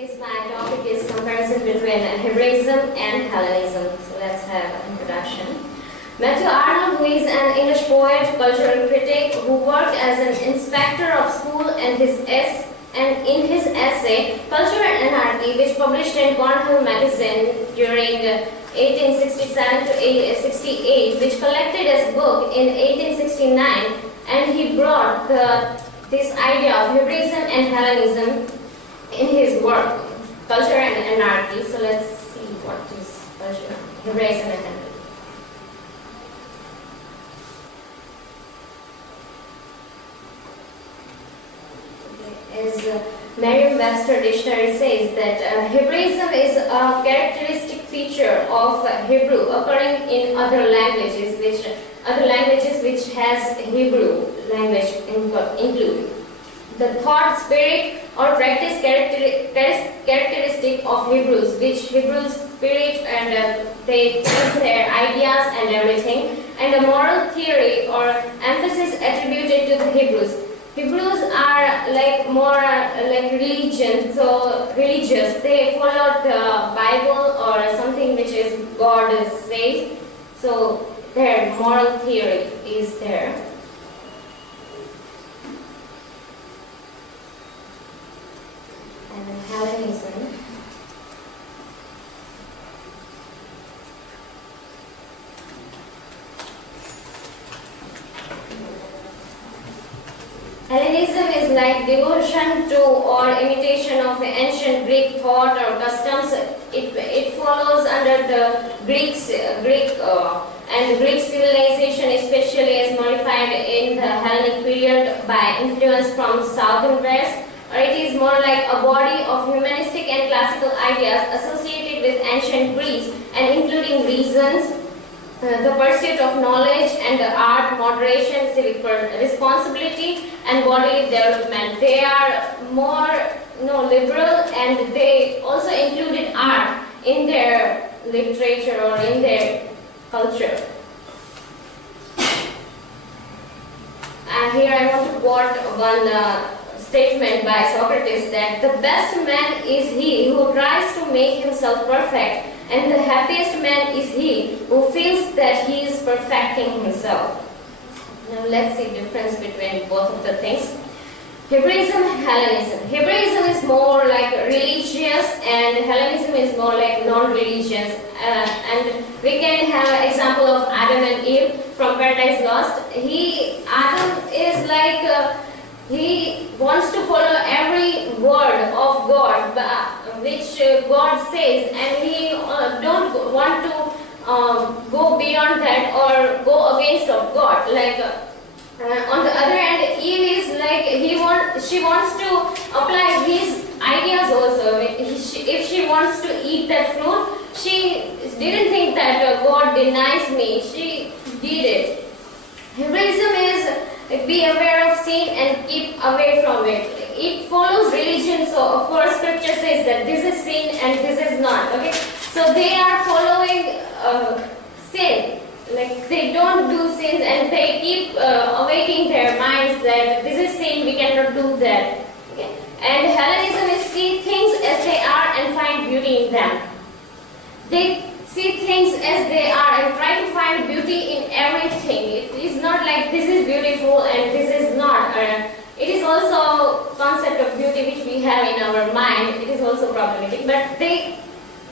Today's my topic is comparison between Hebraism and Hellenism. So let's have an introduction. Matthew Arnold, who is an English poet, cultural critic, who worked as an inspector of school and in his essay Culture and Anarchy, which published in Cornhill magazine during 1867 to 1868, which collected as book in 1869, and he brought this idea of Hebraism and Hellenism in his work, Culture and Anarchy. So let's see what is culture, Hebraism and Hellenism. As Merriam-Webster dictionary says that Hebraism is a characteristic feature of Hebrew occurring in other languages which has Hebrew language included. The thought, spirit, or practice characteristic of Hebrews, which Hebrews spirit and they take their ideas and everything, and the moral theory or emphasis attributed to the Hebrews. Hebrews are more like religion, so religious. They follow the Bible or something which is God says. So their moral theory is there. And Hellenism. Hellenism is like devotion to or imitation of ancient Greek thought or customs. It follows under the Greek civilization, especially as modified in the Hellenic period by influence from south and west. Or it is more like a body of humanistic and classical ideas associated with ancient Greece and including reasons, the pursuit of knowledge and the art, moderation, civic responsibility, and bodily development. They are more liberal, and they also included art in their literature or in their culture. Here I want to quote one statement by Socrates that the best man is he who tries to make himself perfect, and the happiest man is he who feels that he is perfecting himself. Now let's see the difference between both of the things. Hebraism and Hellenism. Hebraism is more like religious and Hellenism is more like non-religious. And we can have an example of Adam and Eve from Paradise Lost. Adam is like he wants to follow every word of God, which God says, and he don't want to go beyond that or go against of God. On the other hand, Eve is like she wants to apply his ideas also. If she wants to eat that fruit, she didn't think that God denies me. She did it. Hebraism is be aware of sin and keep away from it. It follows religion, so of course scripture says that this is sin and this is not. Okay, so they are following sin. Like they don't do sins and they keep awaiting their minds that this is sin, we cannot do that. Okay? And Hellenism is see things as they are and find beauty in them. They see things as they are and try to find beauty in everything. It is not like this is beautiful and this is not. It is also concept of beauty which we have in our mind. It is also problematic, but they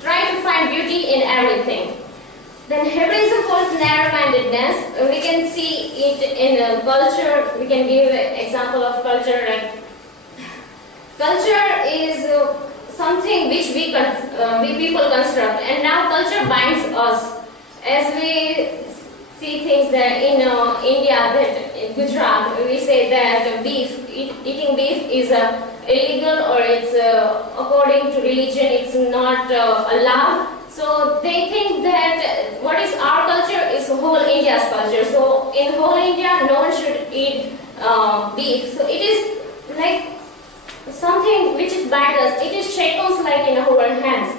try to find beauty in everything. Then Hebraism follows narrow-mindedness. We can see it in culture. We can give an example of culture. Like culture is something which we people construct, and now culture binds us. As we see things that in India, that in Gujarat, we say that eating beef is illegal, or it's according to religion, it's not allowed. So they think that what is our culture is whole India's culture. So in whole India, no one should eat beef. So it is like something which is bind us. It is shackles like in our hands.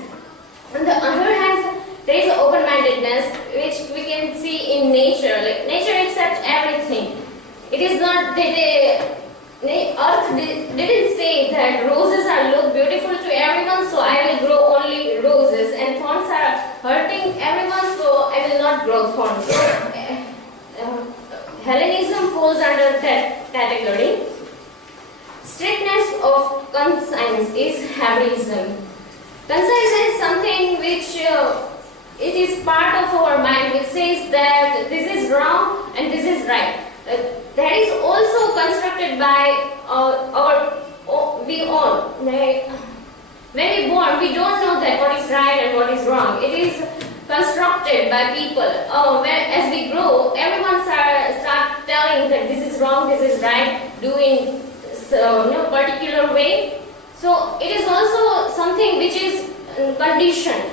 On the other hand, there is open-mindedness which we can see in nature. Like nature accepts everything. It is not that earth didn't say that roses are look beautiful to everyone, goes under that category. Strictness of conscience is Hebraism. Conscience is something which it is part of our mind, which says that this is wrong and this is right. That is also constructed by we all. When we born, we don't know that what is right and what is wrong. It is constructed by people. As we grow, everyone start telling that this is wrong, this is right, doing particular way. So it is also something which is conditioned.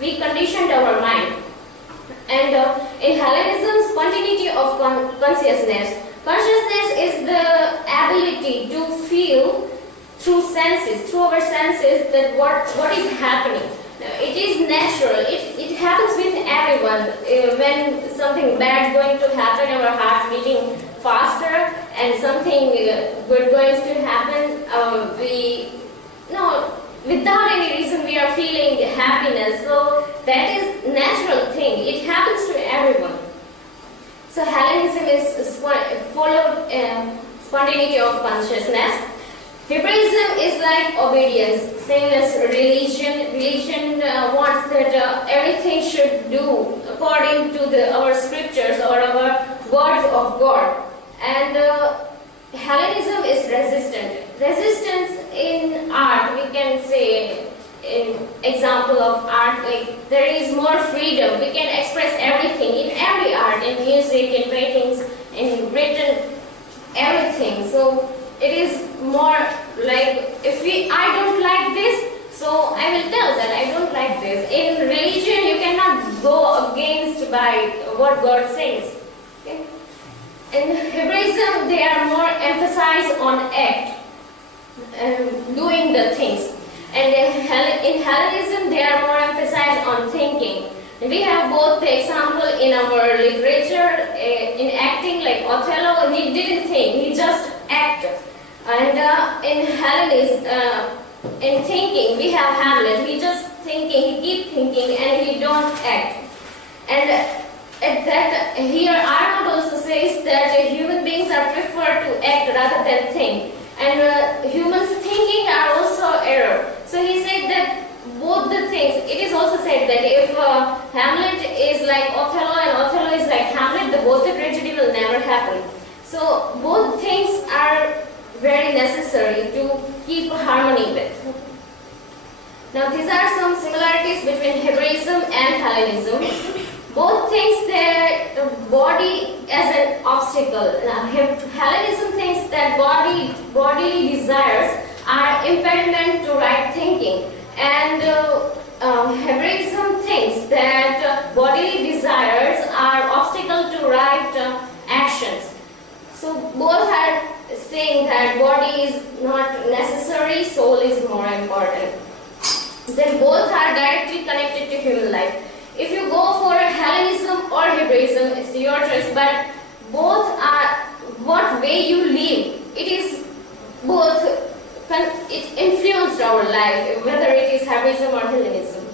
We conditioned our mind. And in Hellenism, spontaneity of consciousness. Consciousness is the ability to feel through our senses, that what is happening. It is natural. It happens with everyone. When something bad is going to happen, our heart's beating faster, and something good going to happen, without any reason we are feeling happiness. So that is natural thing. It happens to everyone. So Hellenism is followed spontaneity of consciousness. Hebraism is like obedience, same as religion. Religion wants that everything should do according to our scriptures or our words of God. And Hellenism is resistant. Resistance in art, we can say, in example of art, like there is more freedom. We can express everything in every art, in music, in paintings, in written, everything. So it is more like, I don't like this, so I will tell that I don't like this. In religion, you cannot go against by what God says. Okay? In Hebraism, they are more emphasized on act, doing the things. And in Hellenism, they are more emphasized on thinking. We have both the example in our literature, in acting, like Othello, he didn't think, he just acted. And in Hellenism, in thinking, we have Hamlet, he just thinking, he keep thinking, and he don't act. And at that, here Arnold also says that human beings are preferred to act rather than think. And humans thinking are also error. So he said that both the things, it is also said that if Hamlet is like Othello and Othello is like Hamlet, both the tragedy will never happen. So both things are very necessary to keep harmony with. Now these are some similarities between Hebraism and Hellenism. Both thinks that the body as an obstacle. Now, Hellenism thinks that bodily desires are impediment to right thinking, and Hebraism thinks that bodily desires are obstacle to right actions. So both are saying that body is not necessary, soul is more important. Then both are directly connected to human life. If you go for Hellenism or Hebraism, it's your choice, but both are what way you live. It is both, it influenced our life, whether it is Hebraism or Hellenism.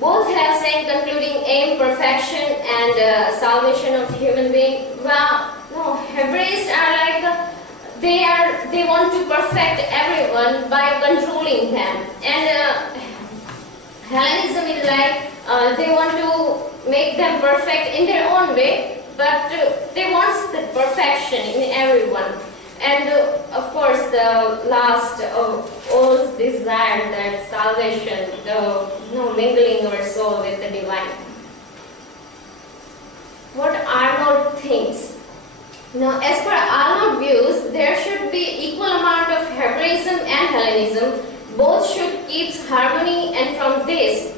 Both have same concluding aim, perfection, and salvation of human being. Well, no, Hebraists are like, they want to perfect everyone by controlling them. And Hellenism is like, they want to make them perfect in their own way, but they want the perfection in everyone. And of course, the last of all desire, that salvation, the mingling our soul with the divine. What Arnold thinks. Now, as per Arnold views, there should be equal amount of Hebraism and Hellenism. Both should keep harmony, and from this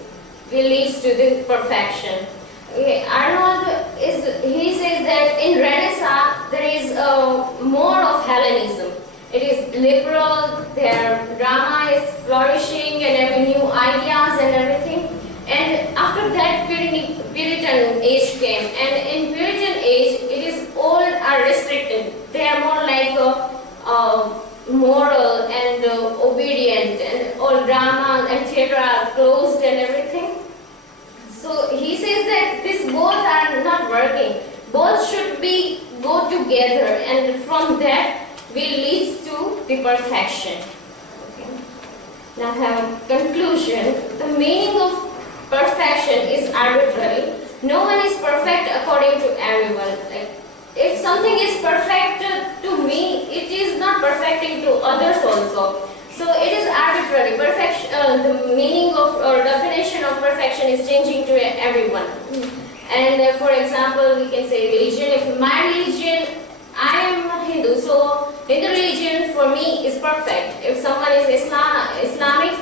will leads to the perfection. Okay, Arnold he says that in Renaissance there is more of Hellenism. It is liberal, their drama is flourishing and having new ideas and everything. And after that Puritan age came, and in Puritan age it is all are restricted. They are more like moral and obedient, and all drama and theater are closed and everything. So he says that these both are not working. Both should be go together, and from that will lead to the perfection. Okay. Now have conclusion. The meaning of perfection is arbitrary. No one is perfect according to everyone. Like, if something is perfect to me, it is not perfecting to others also. So it is arbitrary. Perfection. The meaning of or definition of perfection is changing to everyone. And for example, we can say religion. If my religion, I am Hindu, so Hindu religion for me is perfect. If someone is Islamic,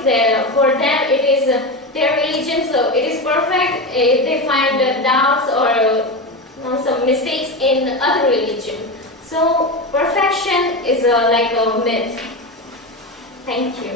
for them it is their religion, so it is perfect. If they find doubts or some mistakes in other religion, so perfection is like a myth. Thank you.